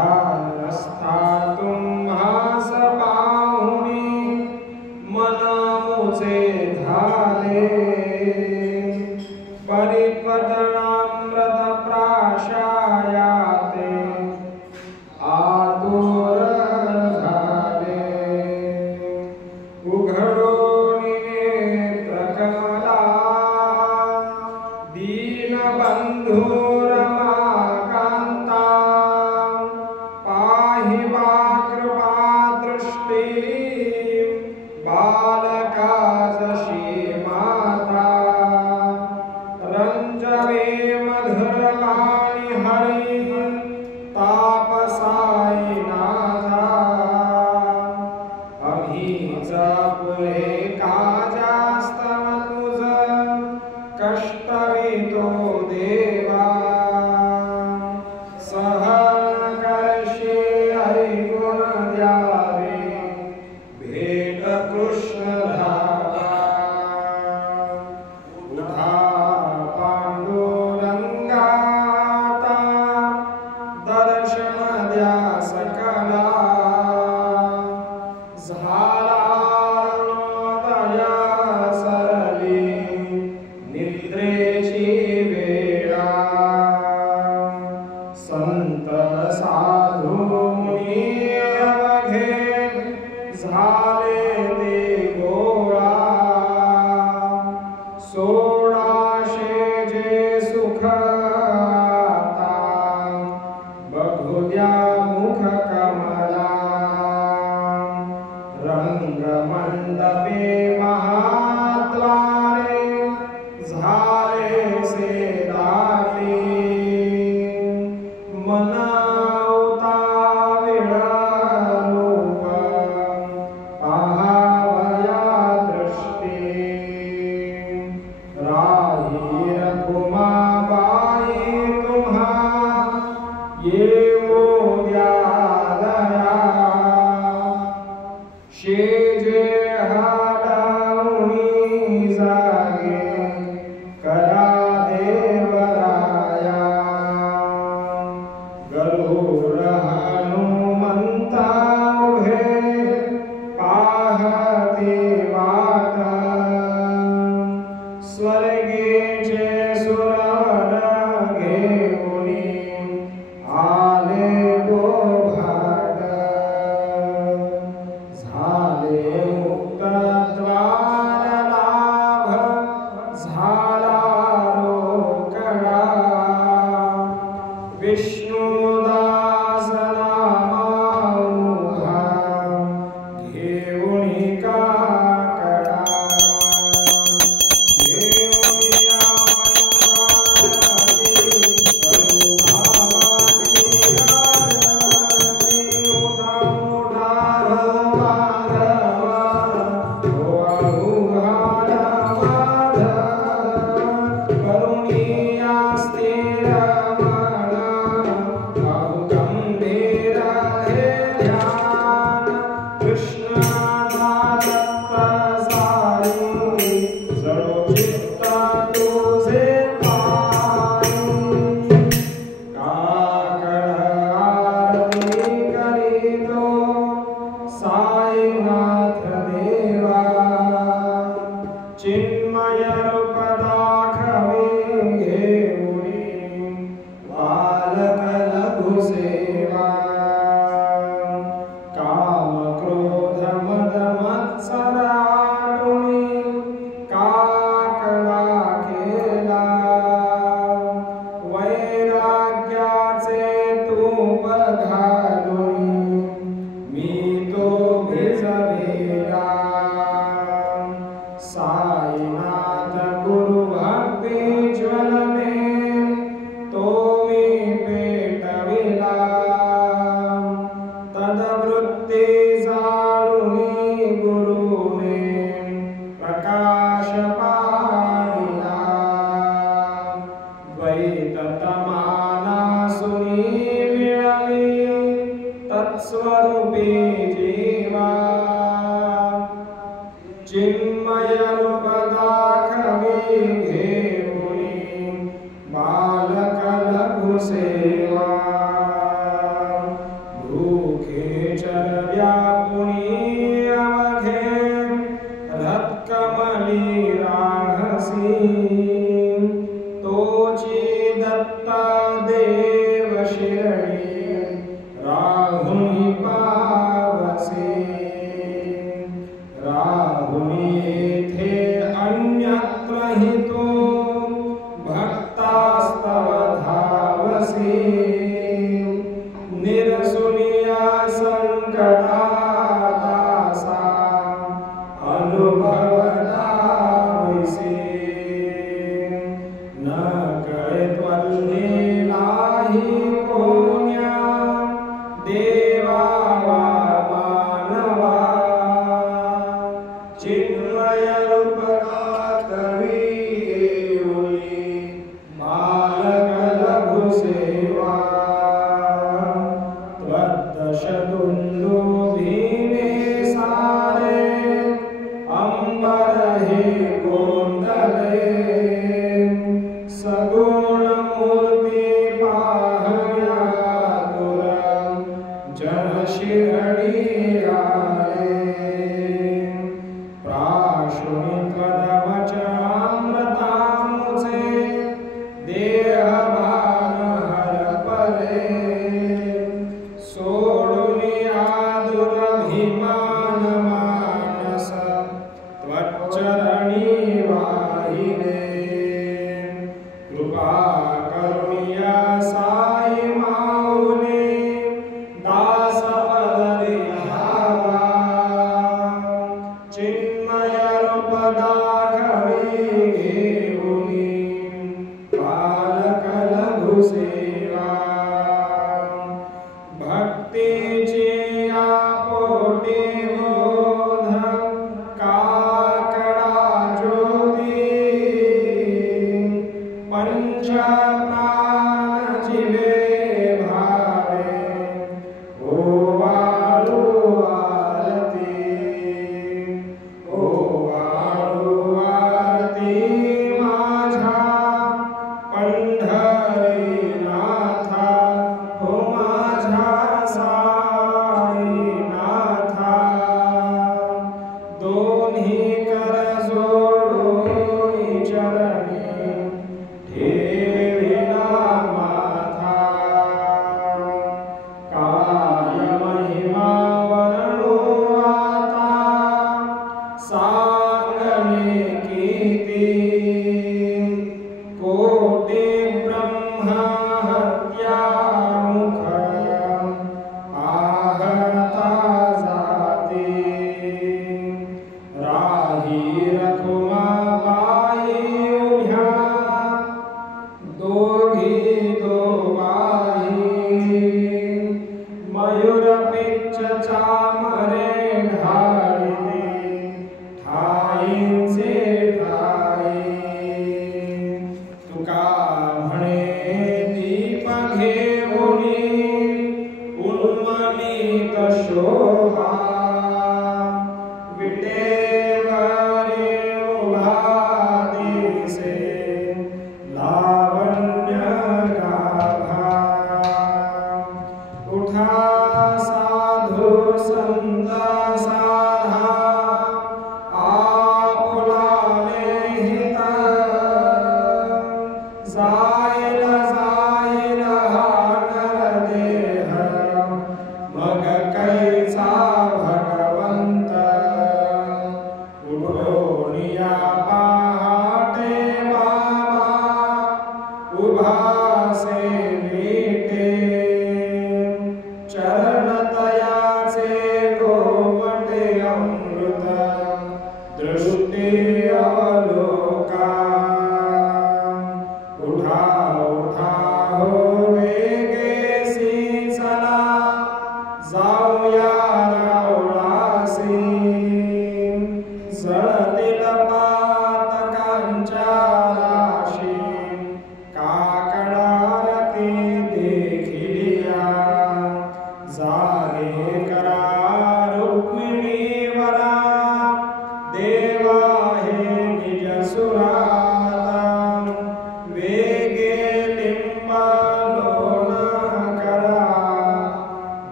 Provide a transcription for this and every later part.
ध्यानस्थातुं हास पाहुनी मन मुझे झाले परिपदनामृत प्राशायाते आतुर झाले उघडो नेत्र कमला दीनबंधू रमाकांता पाहि वा कृपा दृष्टी बालका जशी माता रंजवे मधुरवाणी हरी तापसाई नाथा अभीच पुरे काजास्तव तुझ कष्टवितो देवा सहन करशे ऐगुण द्यावे भेट कृष्ण धावा उधा पांडुरंगाता दर्शन द्या सकला झाला अरुणोदया सरली निद्रेची वेळा संत साधू मुनी अवघे झाले ते गोळा सोळाशे जे सुख आता बघू द्या मुख कमला रंगमंडपे महाद्वारे झाले से दाटी मनावता विळरूप पाहावया दृष्टी राही रखुमाबाई तुम्हा येऊ द्या दया शेजे हाडाउनी जागे करा देवराया गरुड हनुमंता उभे पाहती वाट स्वर्गीचे सुरवर घेऊनी आले तो भाट झाले मुक्त द्वार लाभ झाला रोकडा विष्णुदास नामा उभा घेऊनी काकडा घेऊनी या मंत्रालयाची करुणावाची राजधानी उठा उठा रो माधव उघाडा माधव करुणिया स्थिर मन बहु गंभीर हे ध्यान कृष्णाचा दत्त साई जडो चित्त तुझे पाई काकड आरती करीतो साईनाथ देवा चिन्मय रूप दाखवे घेऊनी बालक लघु सेवा काम क्रोध मद मत्सराटुनी काकडा केला वैराग्याचे तूप घालुनी मी तो भिजविला साईनाथ गुरु भक्ती ज्वल में तो मी पेटविला तदवृत्ती जाळुनी गुरुने प्रकाश पाहिला द्वैत तमानासुनी मिळवी तत्स्वरूपी जीवा चिन्मय रूप दाखवी घेऊनी बालक लघु सेवा जन शिरडी आले प्राशुनी त्वदवचनामृतामुचे देहभान हरपले सोडुनी आदुरभिमान मानस त्वच्चरणी वाहिले कृपा करुणिया साई माऊली दास पदरी ध्यावा चिन्मय रूप दाखवी घेऊनी पालक लघु सेवा भक्तीची आपोटी बोध काकडा ज्योती पंच प्राण जीवे भावे ओवाळू आरती ओवाळू आरती माझ्या पंढरीनाथा हो माझ्या साईनाथा दोन्ही कर जोडून चरणी ठेविला माथा काय महिमा वर्णू आता सांगणे किती कोटी ब्रह्म हत्या मुख आहता जाती राही रखुमाबाई उभ्या दोघी दोघाही मयूर पिच्च चामरे ढाळी ठाईंचे ठाई तुका म्हणे दीप घेऊनी उन्मलित शोभा विटेवरी उभा दिसे लावण्य गाभा उठा साधू संत साधा आपुलाले हित जाईल जाईल हा नरदेह मग कैचा भगवंत उठोनिया पहाटे बाबा उभासे मीटे चरण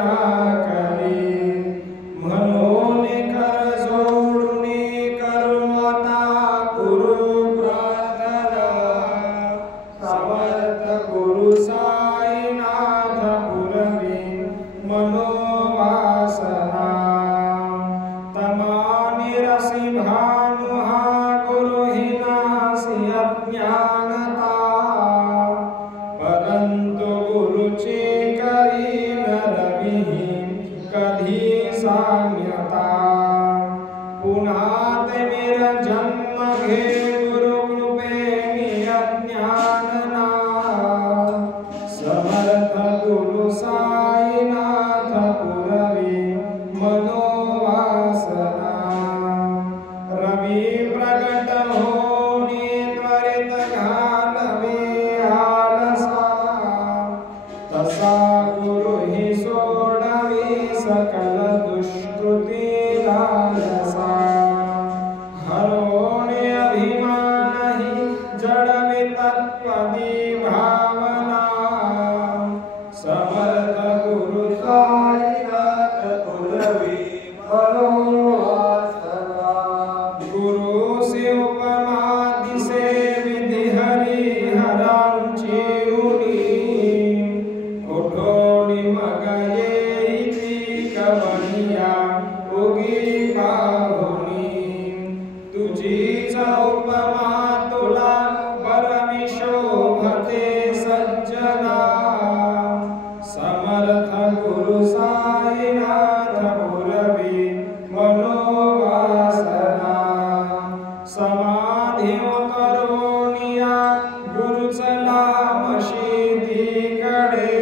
ना करी म्हणून कर जोडून करू आता गुरु प्रार्थना समर्थ गुरु साईनाथ पुरवी मनोवासना तमानि रसी भानु हा गुरु ही नासी अज्ञानता परंतु गुरुची करी न रवी कधी साम्यता पुन्हा ते मेर जन्म घे गुरु कृपेनी अज्ञानना समर्थ गुरु साईनाथ पुरवी मनोवासना रवी प्रगट होनी त्वरित घालवी आलसा तसा गुरु ही सोडवी सकल दुष्कृती लालसा हरोणे अभिमानहि जडवि तत्पदी भावना समर्थ गुरु साईनाथ पुरवी मनोवासना गुरु से उपमा दिसे विधि हरि हरांची उनी उठोनी मग येईची कवनिया उगी बाहुनी तुझीच उपमा तुला बरमी शोभते सज्जना समर्थ गुरु साईनाथ पुरवी मनोवासना समाधी उतरोनिया गुरुचला मशिदीकडे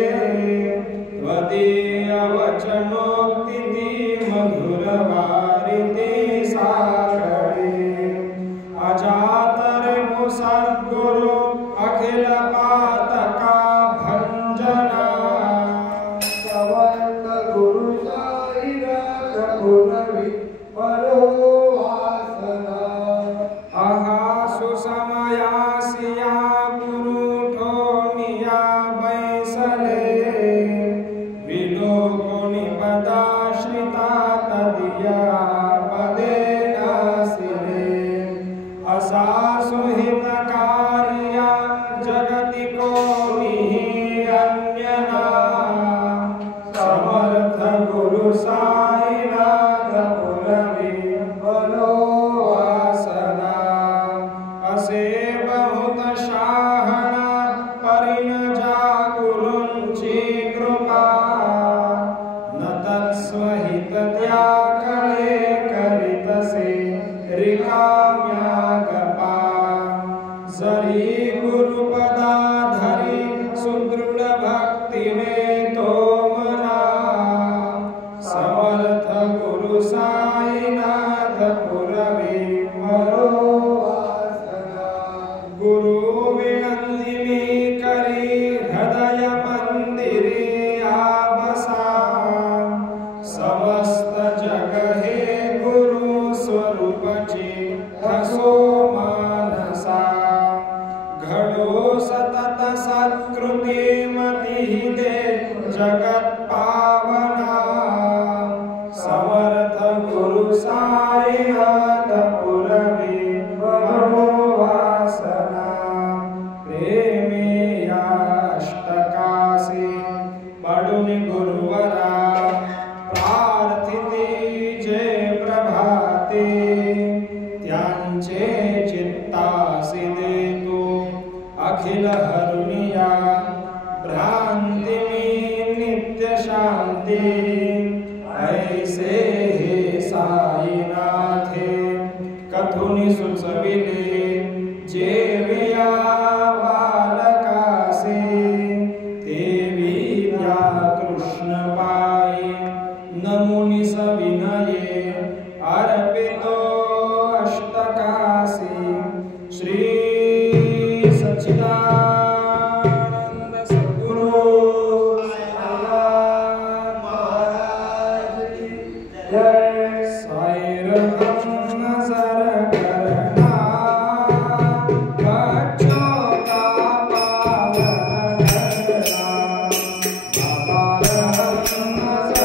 त्वदीय वचनोक्ती मधुर वारिती साकडे अजातर सद्गुरु अखिल पातका भंजना समर्थ गुरु साईनाथ पुरवी मनोवासना आहा सुसमयासिया गुरु ठोनिया बैसले विलोकोनि पदाश्रिता तदिया पदे नासिले असा सुहित कार्या जगति कोनिहि अन्यना समर्थ गुरु साईनाथ पुरवी मनोवासना असे बहुत शाहना परिण जा गुरूंची कृपा न तत्स्वहित त्याकडे करीतसे रिकाम्या गपा जरी गुरुपदा धरी सुदृढ भक्तीने तो मना समर्थ गुरु साईनाथ पुरवी मनोवासना गुरु विनंदिनी करी हृदय मंदिरी आबसा समस्त जग हे गुरु स्वरूपची हसो मानसा घडो सतत सत्कृती मती दे जगत पावना समर्थ गुरु साईनाथ पुरवी मनोवासना प्रेमे अष्टकासी पडून गुरुवरा प्रार्थिती जे प्रभाते त्यांचे चित्तासी देतो अखिल हरुनिया भ्रांती नित्य शांती ऐसे हे साईनाथे कथुनि सुचविले जेविया बालकासे देवी त्या कृष्ण पायी नमुनि सविनये अर्पितो अष्टकासी श्री सच्चिदानंद सद्गुरु महाराज की जय। साईं नजर करना बच्चों का पावन करना बाबा नजर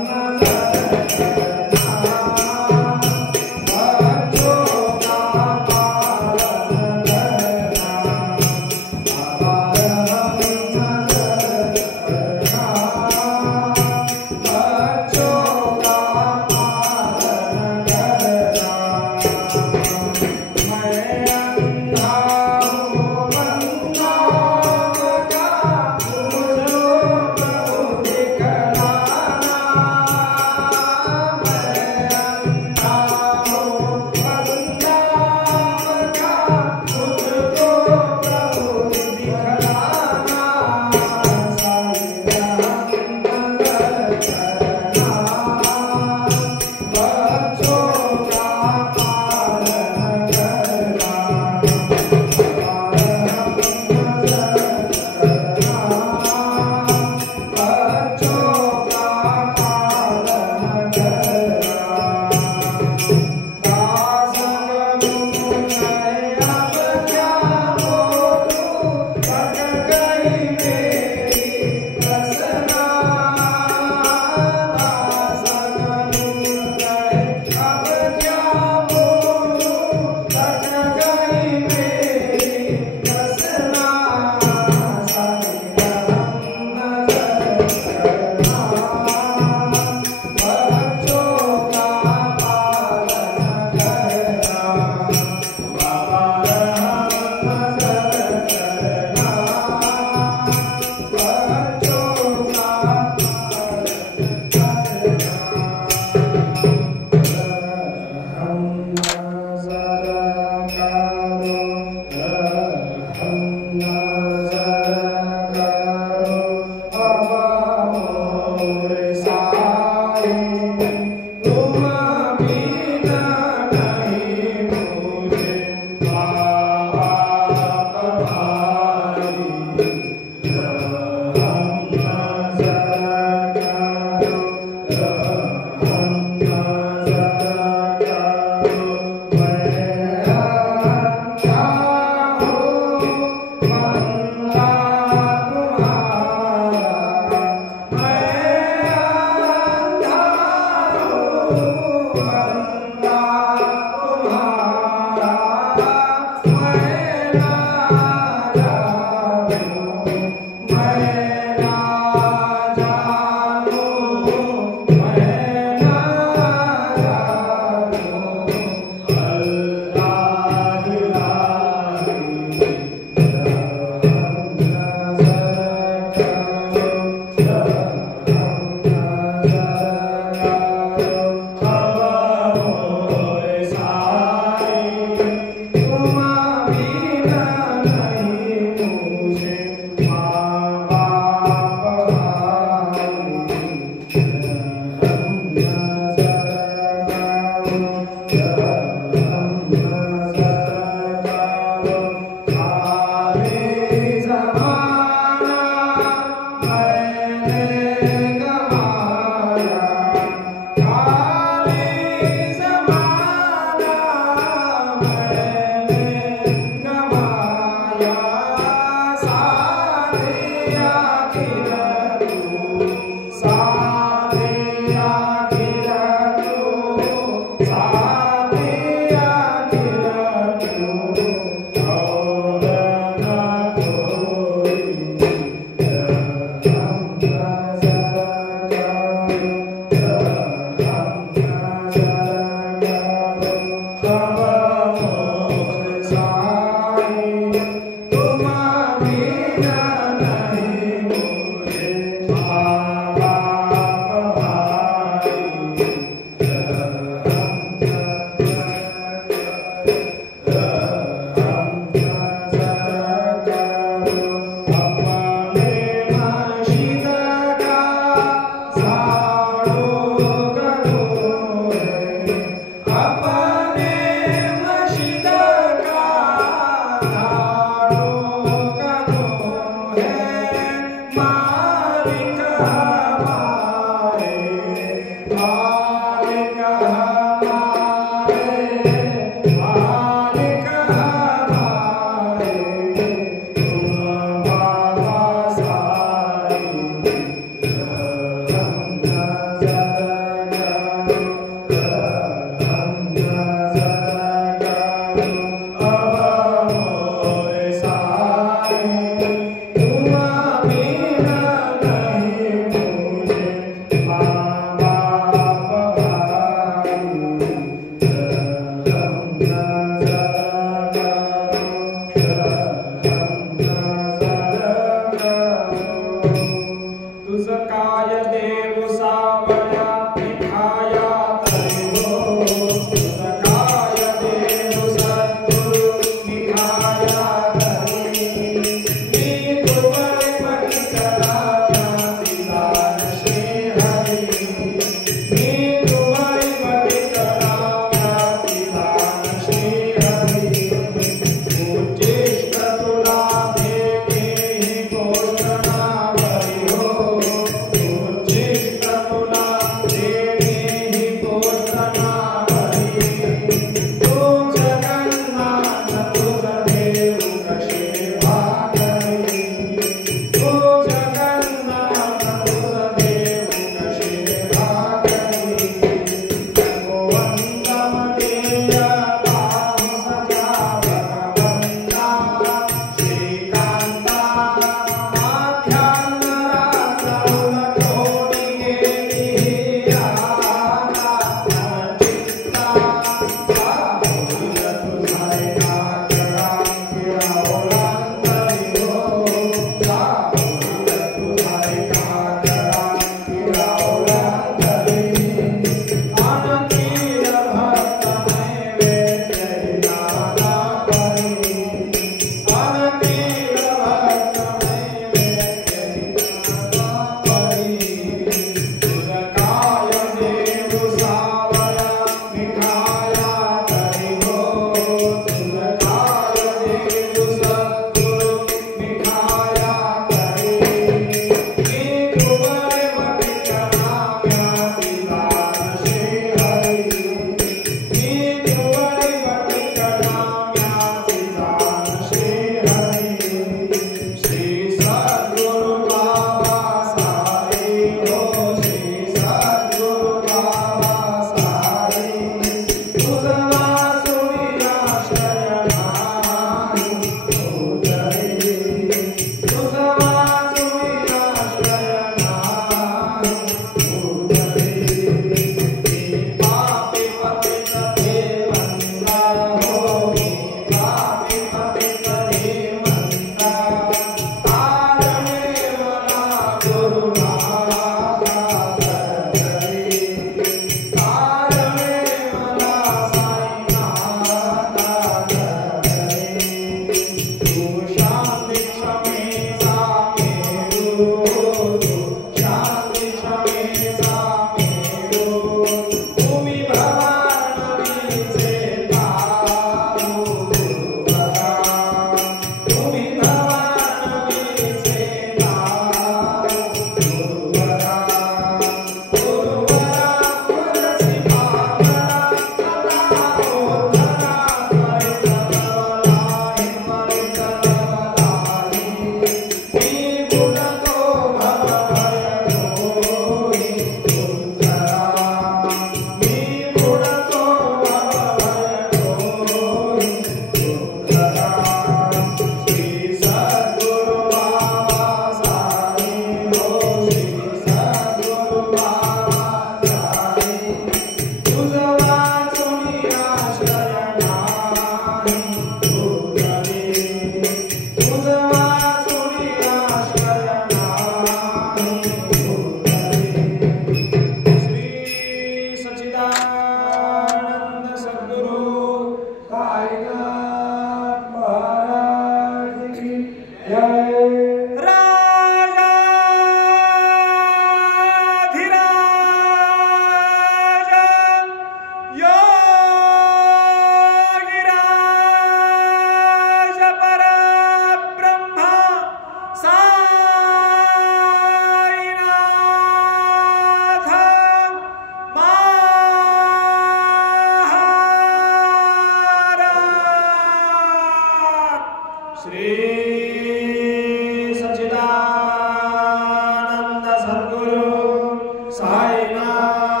साईनाथ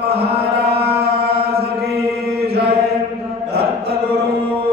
महाराज की जय। दत्त गुरु